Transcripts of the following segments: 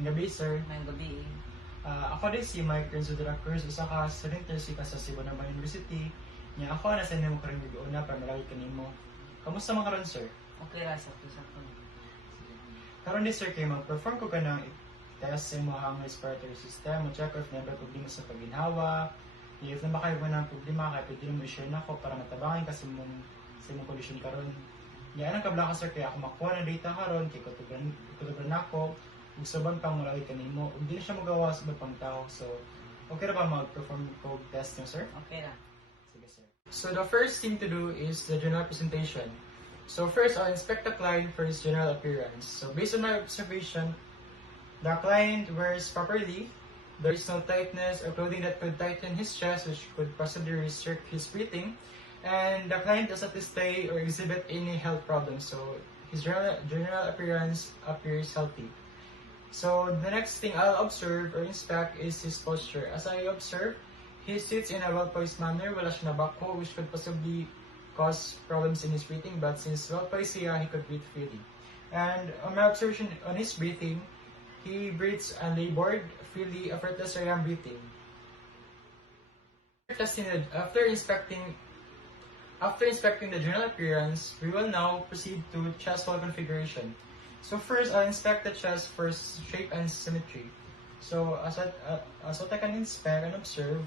Gabi, sir. Ngayong gabi. Ako din si Mike Renzo de la Cruz, usa ka student si ka sa Cebu Naval University. Nya ako na sa nimo karon una para malagi kanimo. Kamusta man karon, sir? Okay ra, sakto-sakto. Karon di, sir, kay mag-perform ko kanang test sa imong respiratory system, mo check if never problema sa pagginhawa. If na ba kayo ng problema, kaya pwede mo i-share na ako para matabangin kasi sa imong condition karon. Nya anong kabla ka, sir, kaya ako makuha ng data karon kay kutuban nako. Ug saban pang malagi kanimo, ug di na siya magawa sa ibang pang tao. So, okay ra ba mag-perform ko test niyo, sir? Okay ra. Sige, sir. So the first thing to do is the general presentation. So first, I'll inspect the client for his general appearance. So based on my observation, the client wears properly. There is no tightness or clothing that could tighten his chest, which could possibly restrict his breathing. And the client does not display or exhibit any health problems. So his general appearance appears healthy. So the next thing I'll observe or inspect is his posture. As I observe, he sits in a well-poised manner, wala siya nabako, which could possibly cause problems in his breathing, but since well-poised siya, he could breathe freely. And on my observation on his breathing, he breathes unlabored, freely, effortless air breathing. After inspecting the general appearance, we will now proceed to chest wall configuration. So first, I'll inspect the chest for shape and symmetry. So as what I can inspect and observe,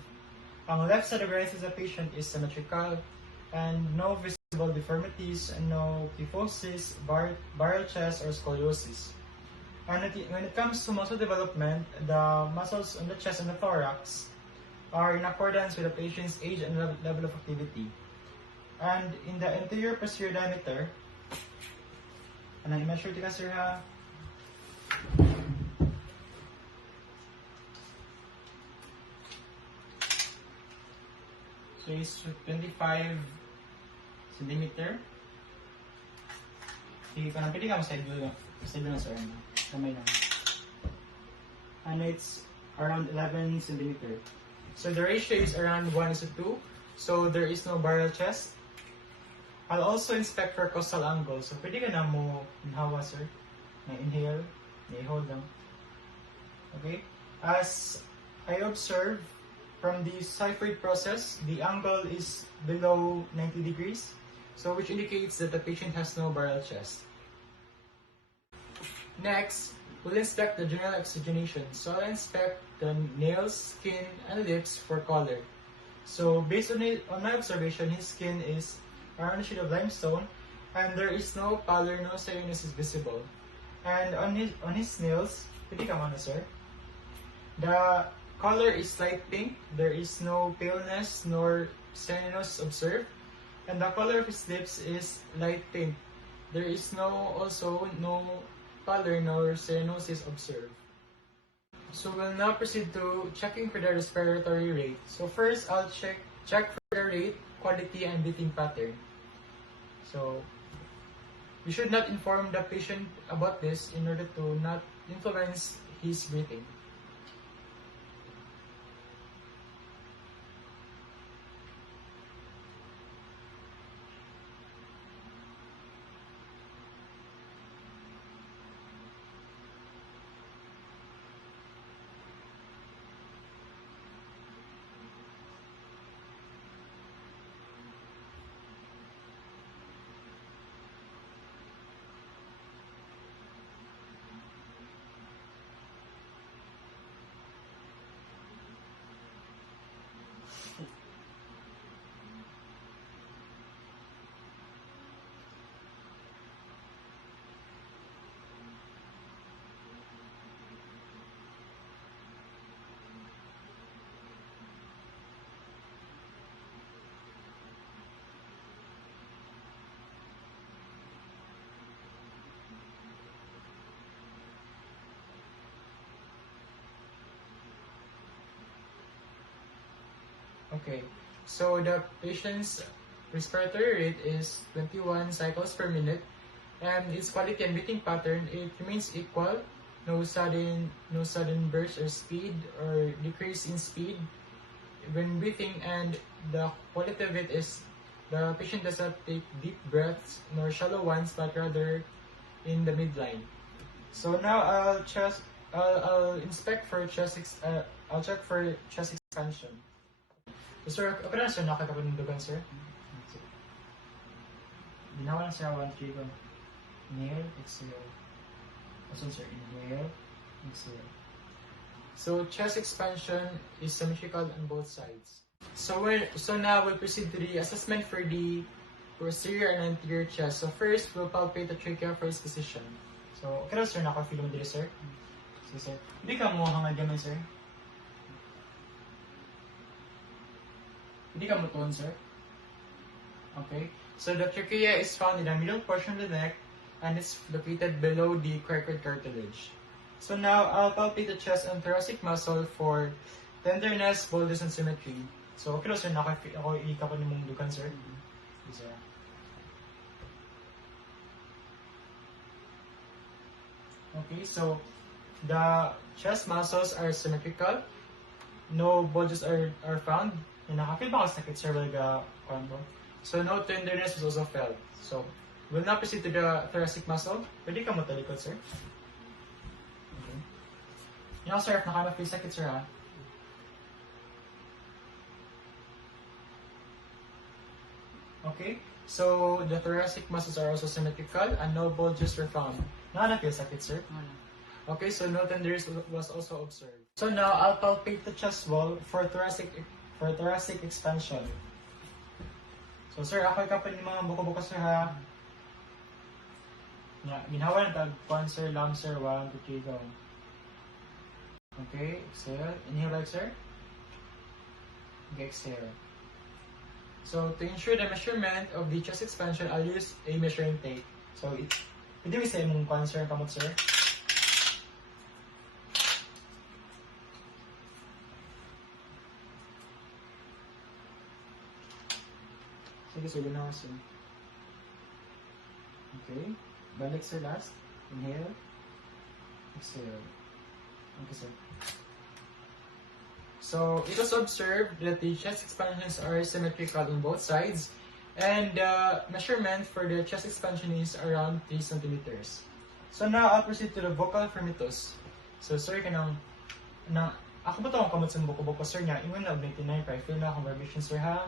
ang left side of the right of the patient is symmetrical and no visible deformities, no kyphosis, barrel chest, or scoliosis. And when it comes to muscle development, the muscles on the chest and the thorax are in accordance with the patient's age and level of activity. And in the anterior posterior diameter, and i-measure ito ka, sir, ha? So it's 25 centimeter. Sige, pwede ka side view lang, sir. Kamay lang. And it's around 11 centimeter. So the ratio is around 1:2. So there is no barrel chest. I'll also inspect for costal angle. So pwede ka na mo inhawa, sir. Na-inhale, na-hold lang. Okay? As I observe, from the xiphoid process, the angle is below 90 degrees, so which indicates that the patient has no barrel chest. Next, we'll inspect the general oxygenation. So I'll inspect the nails, skin, and lips for color. So based on my observation, his skin is around a shade of limestone, and there is no pallor, no cyanosis visible. And on his nails, pwede ka muna, sir. The color is light pink. There is no paleness nor cyanos observed, and the color of his lips is light pink. There is also no pallor nor cyanosis observed. So we'll now proceed to checking for the respiratory rate. So first, I'll check for the rate, quality, and breathing pattern. So we should not inform the patient about this in order to not influence his breathing. Okay, so the patient's respiratory rate is 21 cycles per minute, and its quality and breathing pattern, it remains equal, no sudden burst or speed or decrease in speed when breathing, and the quality of it is the patient does not take deep breaths nor shallow ones, but rather in the midline. So now I'll I'll inspect for I'll check for chest expansion. So, sir, okay na sir, nakakapanindugan sir? Ginawa na sir, 1, 3, 1. Inhale, exhale. Also sir, inhale, exhale. So, chest expansion is symmetrical on both sides. So now we'll proceed to the assessment for the posterior and anterior chest. So first, we'll palpate the trachea for its position. So, okay na sir, naka-feel mo dito sir? Sige sir. Hindi ka mo hangad gamay sir? Hindi ka mo tuon sir? Okay. So the trachea is found in the middle portion of the neck and it's located below the cricoid cartilage. So now, I'll palpate the chest and thoracic muscle for tenderness, boldness, and symmetry. So, okay na sir, ako ika pa nimong dukan sir. Isa. Okay, so the chest muscles are symmetrical. No bulges are found. And nakafeel ba ka sakit sir? Combo. So, no tenderness was also felt. So, we'll now proceed to the thoracic muscle. Pwede ka matalikod sir? Okay. Now sir, if nakama-feel sakit sir ha? Okay, so the thoracic muscles are also symmetrical and no bulges were found. Nakana-feel sakit sir? Okay, so no tenderness was also observed. So now, I'll palpate the chest wall for thoracic expansion. So sir, ako ikapan yung mga buka-buka sir ha. Ginawa na tag-1 sir, lang sir, 1, 2, 3, go. Okay, exhale. Inhale like sir. Okay, exhale. So to ensure the measurement of the chest expansion, I'll use a measuring tape. So pwede mo isa mong pan sir, kamot sir. Sige sir, ginawa sir. Okay, balik sir last. Inhale. Exhale. Okay sir. So it was observed that the chest expansions are symmetrical on both sides, and the measurement for the chest expansion is around 3 centimeters. So now I'll proceed to the vocal firmitus. So sir, ako ba ito ang kamot sa buko-buko sir niya? Ingon na 99, pero feel na akong vibration sir ha?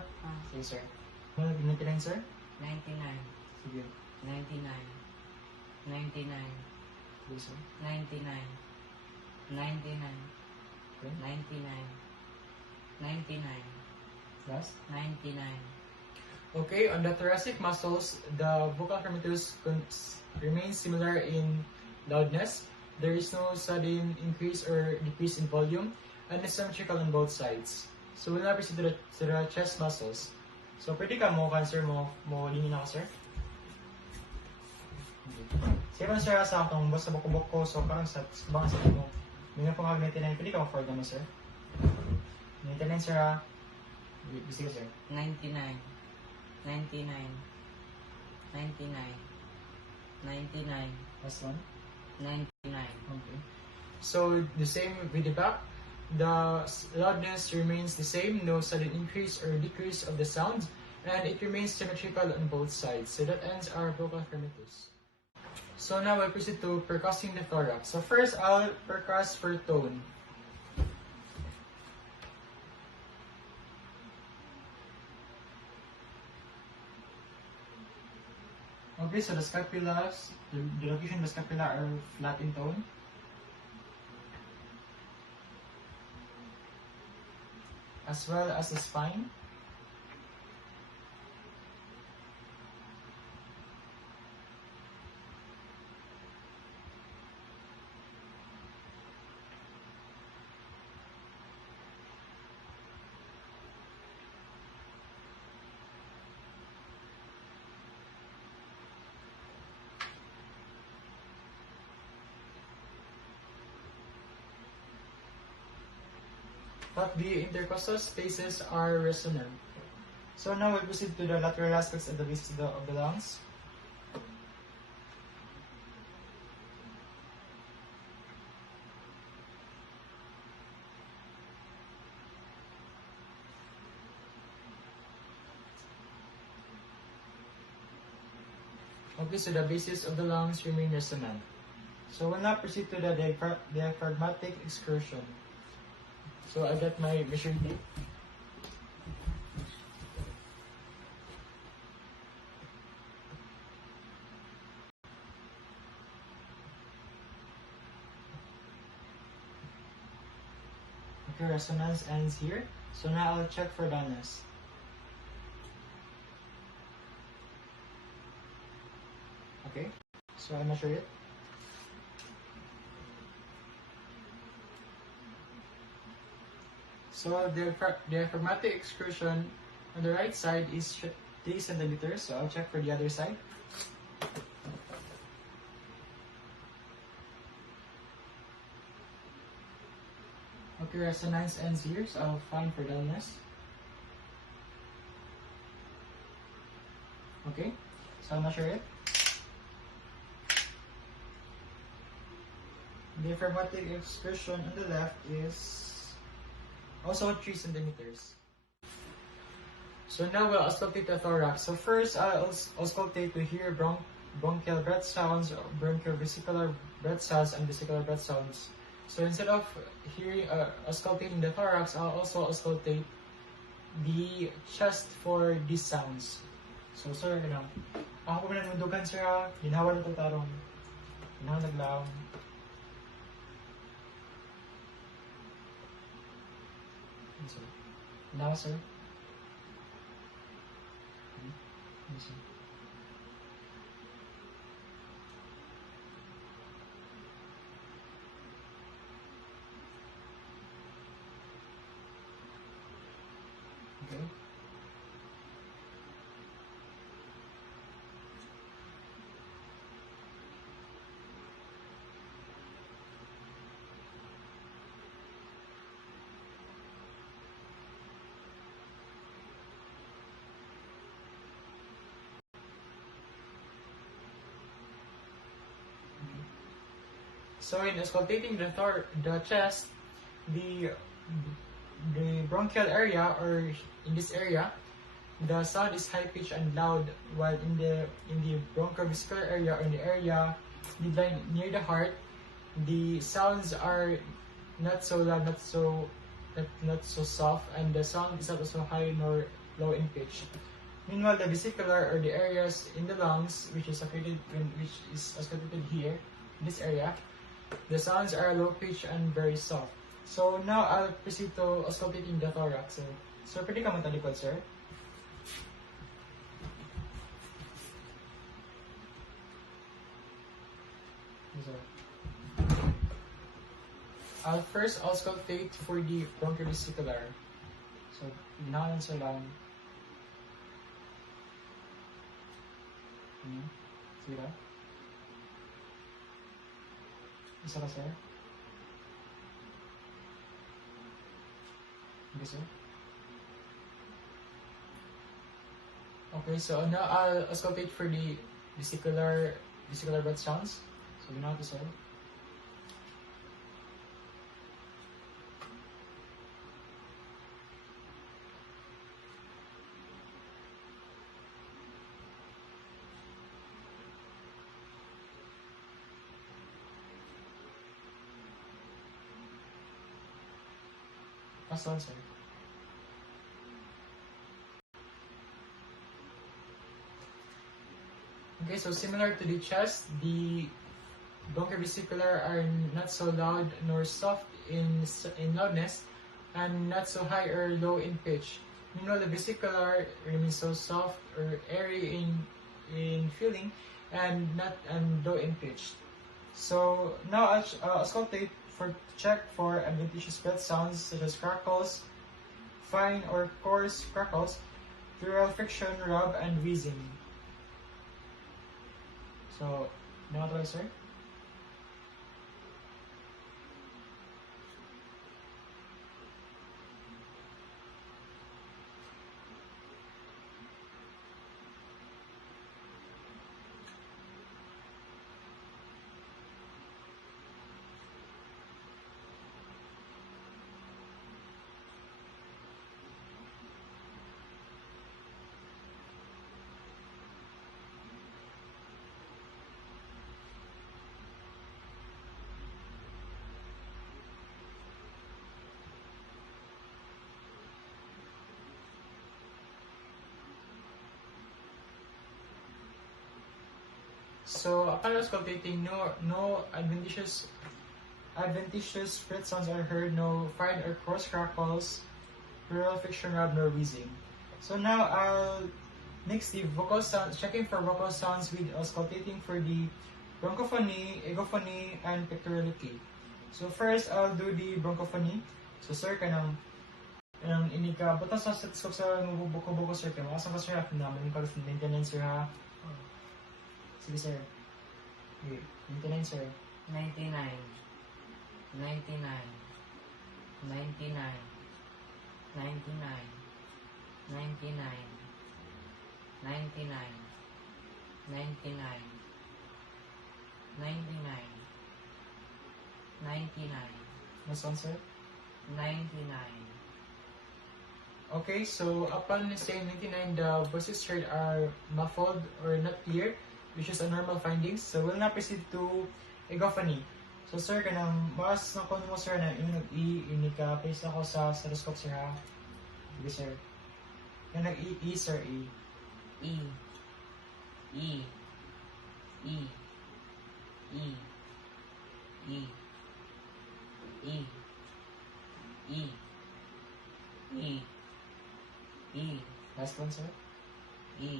Sige sir. 99 sir? 99. Sige. 99. 99. Sige sir. 99. 99. Okay. 99. 99. Last? 99. Okay, on the thoracic muscles, the vocal firmitus remains similar in loudness. There is no sudden increase or decrease in volume, and is symmetrical on both sides. So we'll now proceed to the chest muscles. So pwede ka mo, cancer mo lingin ako, sir? Okay. Sige man, sir, sa akong basta bukubok ko, so parang sa baka sa mo. May nga pong hag-99, pwede ka ma-forward naman, sir? 99, sir, ha? Sige, sir. 99. 99. 99. 99. Last one? 99. Okay. So the same with the back. The loudness remains the same, no sudden increase or decrease of the sound, and it remains symmetrical on both sides. So that ends our vocal firmitus. So now I proceed to percussing the thorax. So first, I'll percuss for tone. Okay, so the scapulas, the location of the scapula are flat in tone. As well as the spine. But the intercostal spaces are resonant. So now we proceed to the lateral aspects of the base of the lungs. Okay, so the bases of the lungs remain resonant. So we'll now proceed to the diaphragmatic excursion. So I got my measuring tape. Okay, resonance ends here. So now I'll check for dullness. Okay, so I measure it. So the diaphragmatic excursion on the right side is 3 centimeters. So I'll check for the other side. Okay, resonance ends here, so I'll find for dullness. Okay, so I'll measure it. The diaphragmatic excursion on the left is also 3 centimeters. So now we'll auscultate the thorax. So first, I'll auscultate to hear bronchial breath sounds, bronchiovesicular breath sounds, and vesicular breath sounds. So instead of hearing auscultating the thorax, I'll also auscultate the chest for these sounds. So sir, ako pa nanundugan sir ha, ginawa na ito tarong. Ginawa naglaong. Sir. Ginawa sir. Sir. Okay. So in auscultating the chest, the bronchial area, or in this area, the sound is high pitched and loud, while in the bronchiovesicular area, or in the area midline near the heart, the sounds are not so loud, not so soft, and the sound is not so high nor low in pitch. Meanwhile, the vesicular, or the areas in the lungs, which is auscultated here, in this area, the sounds are low pitch and very soft. So now I'll proceed to auscultating the thorax. So pwede ka matalikod, sir? I'll first auscultate for the bronchiovesicular. So ginawan sa lang. Sige ba? Isa ka, sir? Okay, sir? Okay, so now I'll auscultate for the vesicular breath sounds. So ginawa to, sir. Last one, sir. Okay, so similar to the chest, the bronchiovesicular are not so loud nor soft in loudness, and not so high or low in pitch. Meanwhile, the vesicular remains so soft or airy in feeling, and low in pitch. So now I'll auscultate for check for adventitious breath sounds such as crackles, fine or coarse crackles, pleural friction, rub, and wheezing. So, now what, sir? So upon auscultating, no adventitious fret sounds are heard, no fine or coarse crackles, pleural friction rub, nor wheezing. So now I'll mix the vocal sounds, checking for vocal sounds with auscultating for the bronchophony, egophony, and pectorality. So first, I'll do the bronchophony. So sir, kanang inig ka, butang sa stethoscope sa buko sir, kaya makasang ka sir, ako naman yung maintenance sir ha. Sige sir. Okay, maintenance sir. 99, 99, 99, 99, 99, 99, 99, 99, 99, Next one sir. 99, Okay, so upon saying 99, the voices heard are muffled or not clear, which is a normal findings. So we'll now proceed to egophony. So sir, kanang mas nakon mo sir na yung nag-i paste ako sa stethoscope sir ha. Sige sir. Yung nag-i sir, E. E, E, E, E, E, E, E, E, E, Last one sir. E.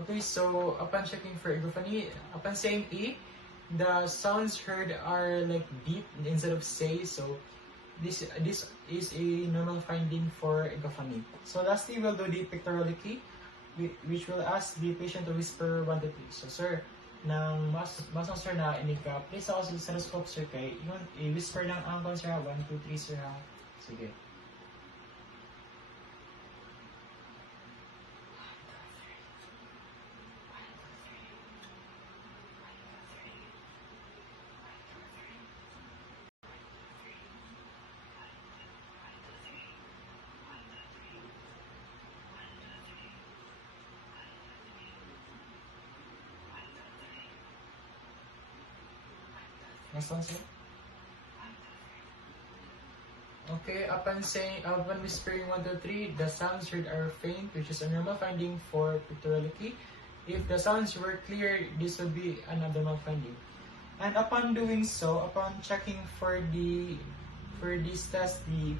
Okay, so upon checking for egophony, upon saying E, the sounds heard are like beep instead of say. So this is a normal finding for egophony. So lastly, we'll do the pectorality, which will ask the patient to whisper 1 to 3. So sir, nang mas sir na inig ka, please ako sa stethoscope sir kay yun, i-whisper ng angkon sir 1, 2, 3 sir ha. Sige. Next one, sir. Okay, upon whispering 1, 2, 3, the sounds heard are faint, which is a normal finding for pectorality. If the sounds were clear, this would be an abnormal finding. And upon doing so, upon checking for this test, the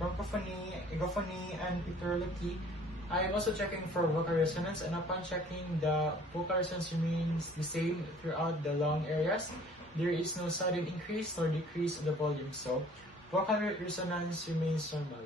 bronchophony, egophony, and pectorality, I am also checking for vocal resonance, and upon checking, the vocal resonance remains the same throughout the lung areas. There is no sudden increase or decrease of the volume, so vocal resonance remains normal.